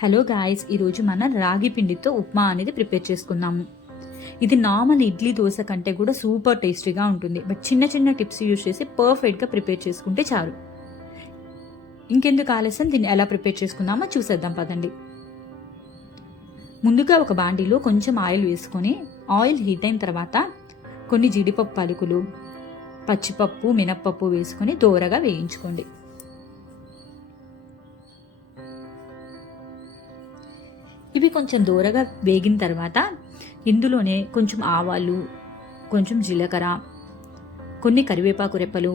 Hello guys, ఈరోజు మనం రాగి పిండితో ఉప్మా అనేది ప్రిపేర్ చేసుకుందాము. ఇది నార్మల్ ఇడ్లీ దోశ కంటే కూడా సూపర్ టేస్టీగా ఉంటుంది. బట్ చిన్న చిన్న టిప్స్ యూజ్ చేసి పర్ఫెక్ట్గా ప్రిపేర్ చేసుకుంటే చాలు. ఇంకెందుకు ఆలస్యం, దీన్ని ఎలా ప్రిపేర్ చేసుకుందామో చూసేద్దాం పదండి. ముందుగా ఒక బాండీలో కొంచెం ఆయిల్ వేసుకొని, ఆయిల్ హీట్ అయిన తర్వాత కొన్ని జీడిపప్పు పలుకులు, పచ్చిపప్పు, మినప్పప్పు వేసుకొని దోరగా వేయించుకోండి. ఇవి కొంచెం దూరగా వేగిన తర్వాత ఇందులోనే కొంచెం ఆవాలు, కొంచెం జీలకర్ర, కొన్ని కరివేపాకు రెప్పలు,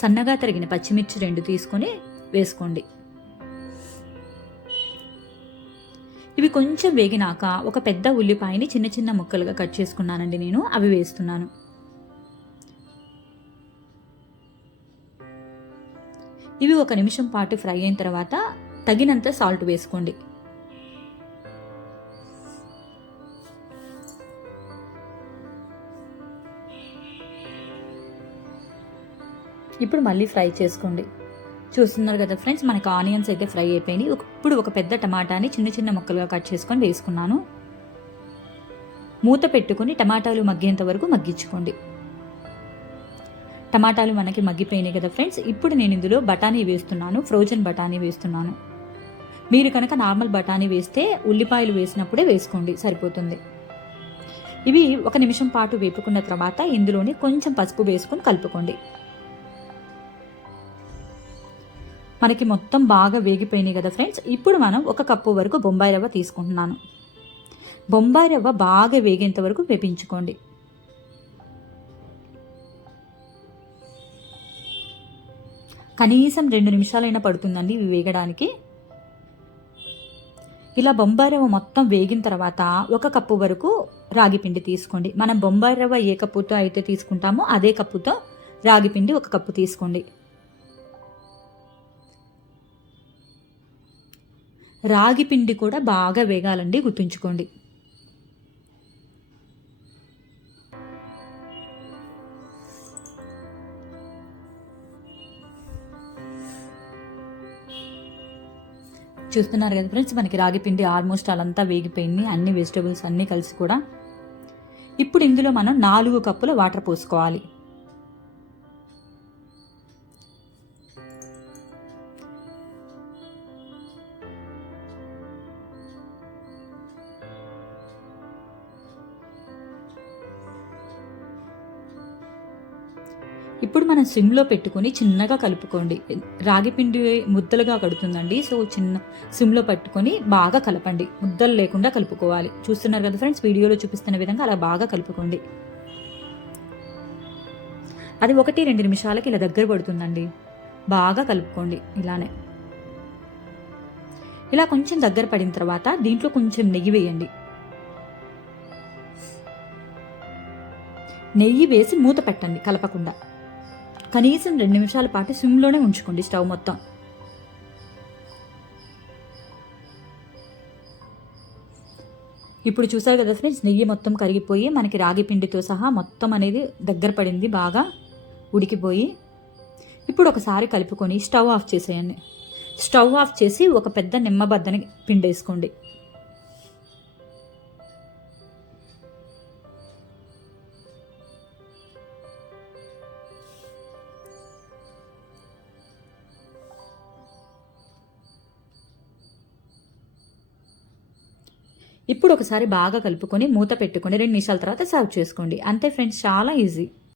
సన్నగా తరిగిన పచ్చిమిర్చి 2 తీసుకొని వేసుకోండి. ఇవి కొంచెం వేగినాక ఒక పెద్ద ఉల్లిపాయని చిన్న చిన్న ముక్కలుగా కట్ చేసుకున్నానండి నేను, అవి వేస్తున్నాను. ఇవి 1 నిమిషం పాటు ఫ్రై అయిన తర్వాత తగినంత సాల్ట్ వేసుకోండి. ఇప్పుడు మళ్ళీ ఫ్రై చేసుకోండి. చూస్తున్నారు కదా ఫ్రెండ్స్, మనకు ఆనియన్స్ అయితే ఫ్రై అయిపోయినాయి. ఇప్పుడు ఒక పెద్ద టమాటాని చిన్న చిన్న ముక్కలుగా కట్ చేసుకొని వేసుకున్నాను. మూత పెట్టుకుని టమాటాలు మగ్గేంత వరకు మగ్గించుకోండి. టమాటాలు మనకి మగ్గిపోయినాయి కదా ఫ్రెండ్స్. ఇప్పుడు నేను ఇందులో బఠానీ వేస్తున్నాను, ఫ్రోజన్ బఠానీ వేస్తున్నాను. మీరు కనుక నార్మల్ బఠానీ వేస్తే ఉల్లిపాయలు వేసినప్పుడే వేసుకోండి, సరిపోతుంది. ఇవి 1 నిమిషం పాటు వేపుకున్న తర్వాత ఇందులోని కొంచెం పసుపు వేసుకొని కలుపుకోండి. మనకి మొత్తం బాగా వేగిపోయినాయి కదా ఫ్రెండ్స్. ఇప్పుడు మనం 1 కప్పు వరకు బొంబాయి రవ్వ తీసుకుంటున్నాను. బొంబాయి రవ్వ బాగా వేగేంత వరకు వేపించుకోండి. కనీసం 2 నిమిషాలైనా పడుతుందండి ఇవి వేగడానికి. ఇలా బొంబాయి రవ్వ మొత్తం వేగిన తర్వాత 1 కప్పు వరకు రాగి పిండి తీసుకోండి. మనం బొంబాయి రవ్వ ఏ కప్పుతో అయితే తీసుకుంటామో అదే కప్పుతో రాగి పిండి 1 కప్పు తీసుకోండి. రాగి పిండి కూడా బాగా వేగాలండి, గుర్తుంచుకోండి. చూస్తున్నారు కదా ఫ్రెండ్స్, మనకి రాగి పిండి ఆల్మోస్ట్ అలంతా వేగిపోయింది, అన్ని వెజిటబుల్స్ అన్నీ కలిసి కూడా. ఇప్పుడు ఇందులో మనం 4 కప్పుల వాటర్ పోసుకోవాలి. ఇప్పుడు మనం సిమ్లో పెట్టుకొని చిన్నగా కలుపుకోండి. రాగి పిండి ముద్దలుగా కడుతుందండి, సో సిమ్లో పెట్టుకొని బాగా కలపండి. ముద్దలు లేకుండా కలుపుకోవాలి. చూస్తున్నారు కదా ఫ్రెండ్స్, వీడియోలో చూపిస్తున్న విధంగా అలా బాగా కలుపుకోండి. అది 1-2 నిమిషాలకి ఇలా దగ్గర పడుతుందండి. బాగా కలుపుకోండి ఇలానే. ఇలా కొంచెం దగ్గర పడిన తర్వాత దీంట్లో కొంచెం నెయ్యి వేయండి. నెయ్యి వేసి మూత పెట్టండి కలపకుండా. కనీసం 2 నిమిషాల పాటు సిమ్లోనే ఉంచుకోండి స్టవ్ మొత్తం. ఇప్పుడు చూసారు కదా ఫ్రెండ్స్, నెయ్యి మొత్తం కరిగిపోయి మనకి రాగి పిండితో సహా మొత్తం అనేది దగ్గర పడింది, బాగా ఉడికిపోయి. ఇప్పుడు ఒకసారి కలుపుకొని స్టవ్ ఆఫ్ చేసేయండి. స్టవ్ ఆఫ్ చేసి ఒక పెద్ద నిమ్మబద్దని పిండేసుకోండి. ఇప్పుడు ఒకసారి బాగా కలుపుకొని మూత పెట్టుకొని 2 నిమిషాల తర్వాత సర్వ్ చేసుకోండి. అంతే ఫ్రెండ్స్, చాలా ఈజీ.